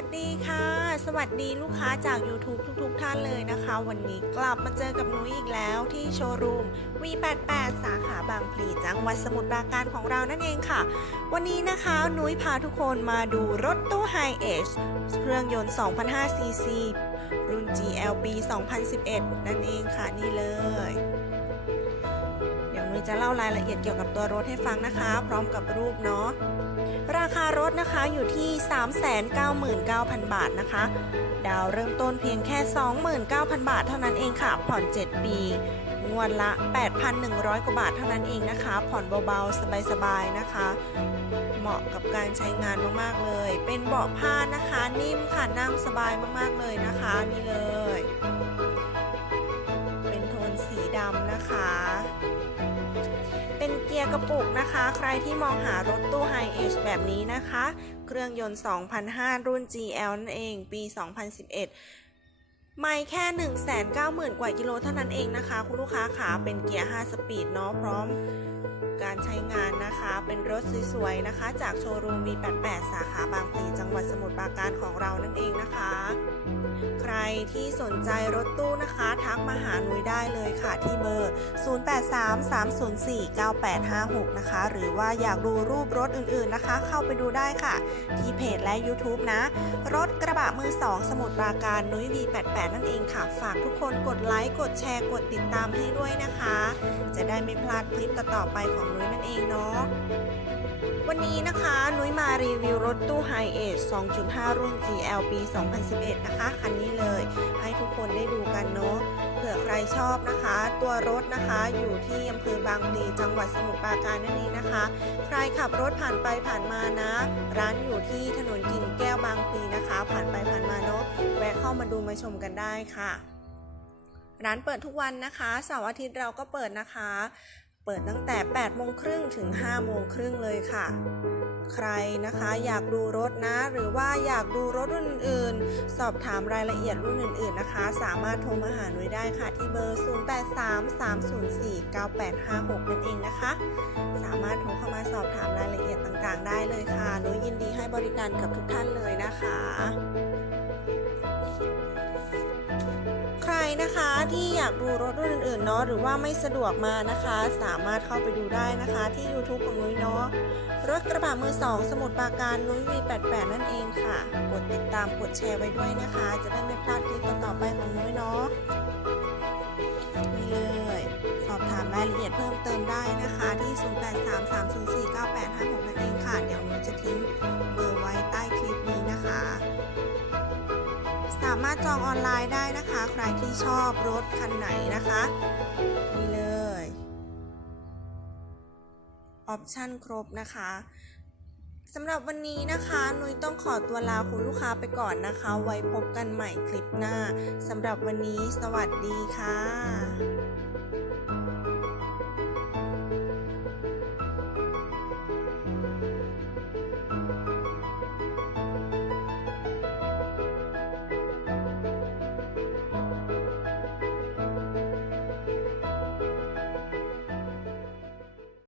วัสดีค่ะ สวัสดีลูกค้าจาก YouTube ทุกๆท่านเลยนะคะ วันนี้กลับมาเจอกับนุ้ยอีกแล้วที่โชว์รูม V88 สาขาบางพลีจังหวัดสมุทรปราการของเรานั่นเองค่ะ วันนี้นะคะนุ้ยพาทุกคนมาดูรถตู้ High Edge เครื่องยนต์2,500 cc รุ่น GL ปี2011 นั่นเองค่ะนี่เลย ยวจะเล่ารายละเอียดเกี่ยวกับตัวรถให้ฟังนะคะ พร้อมกับรูปเนาะราคารถนะคะอยู่ที่ 399,000 บาทนะคะ ดาวเริ่มต้นเพียงแค่ 29,000 บาทเท่านั้นเองค่ะ ผ่อน 7 ปี งวดละ 8,100 กว่าบาทเท่านั้นเองนะคะ ผ่อนเบาๆ สบายๆ นะคะ เหมาะกับการใช้งานมากๆเลย เป็นเบาะผ้านะคะ นิ่มค่ะ นั่งสบายมากๆเลยนะคะ นี่เลย เกียร์กระปุกนะคะ ใครที่มองหารถตู้ไฮเอชแบบนี้นะคะ เครื่องยนต์2005 รุ่น GL นั่นเอง ปี 2011 ไม่แค่ 190,000 กว่ากิโลเท่านั้นเองนะคะ คุณลูกค้าขาเป็นเกียร์ 5 สปีดเนาะพร้อมการใช้งานนะคะเป็นรถสวยๆนะคะ จากโชว์รูม V88 สาขาบางพลีจังหวัดสมุทรปราการของเรานั่นเองนะคะ ใครที่สนใจรถตู้นะคะ ทักมาหาหนุยได้เลยค่ะที่เบอร์ 0833049856 นะคะ หรือว่าอยากดูรูปรถอื่นๆนะคะ เข้าไปดูได้ค่ะ ที่เพจและ YouTube นะ รถกระบะมือ 2 สมุทรปราการนุ้ย V88 นั่นเองค่ะ ฝากทุกคนกดไลค์กดแชร์กดติดตามให้ด้วยนะคะ จะได้ไม่พลาดคลิปต่อไปของนุ้ยนั่นเองเนาะ วันนี้นะคะนุ้ยมารีวิวรถตู้ High Age 2.5 รุ่น GL ปี 2011 นะคะ คันนี้เลย ให้ทุกคนได้ดูกันเนาะ เผื่อใครชอบนะคะ ตัวรถนะคะอยู่ที่อำเภอบางพลีจังหวัดสมุทรปราการนั่นเองนะคะ ใครขับรถผ่านไปผ่านมานะ ร้านอยู่ที่ถนนกิ่งแก้วบางพลีนะคะ ผ่านไปผ่านมาเนาะ แวะเข้ามาดูมาชมกันได้ค่ะร้านเปิดทุกวันนะคะ เสาร์อาทิตย์เราก็เปิดนะคะ เปิดตั้งแต่ 8 โมงครึ่งถึง 5 โมงครึ่งเลยค่ะ ใครนะคะอยากดูรถนะ หรือว่าอยากดูรถรุ่นอื่น สอบถามรายละเอียดรุ่นอื่น ๆ นะคะ สามารถโทรมาหาหนุยได้ค่ะ ที่เบอร์ 0833049856 นั่นเองนะคะ สามารถโทรเข้ามาสอบถามรายละเอียดต่างๆ ได้เลยค่ะหนุยยินดีให้บริการกับทุกท่านเลยนะคะ นะคะที่อยากดูรถรุ่นอื่นๆเนาะหรือว่าไม่สะดวกมานะคะ สามารถเข้าไปดูได้นะคะที่ YouTube ของนุ้ยเนาะรถกระบะมือสองสมุดปราการนุ้ย V88 นั่นเองค่ะ กดติดตามกดแชร์ไว้ด้วยนะคะ จะได้ไม่พลาดคลิปต่อๆไปของนุ้ยเนาะนี่เลย สอบถามรายละเอียดเพิ่มเติมได้นะคะที่ 0833049856นั่นเองค่ะ เดี๋ยวนุ้ยจะทิ้งามารถจองออนไลน์ได้นะคะ ใครที่ชอบรถคันไหนนะคะ นี่เลย ออปชั่นครบนะคะสำหรับวันนี้นะคะนุ้ยต้องขอตัวลาคุณลูกค้าไปก่อนนะคะ ไว้พบกันใหม่คลิปหน้าสำหรับวันนี้ สวัสดีค่ะ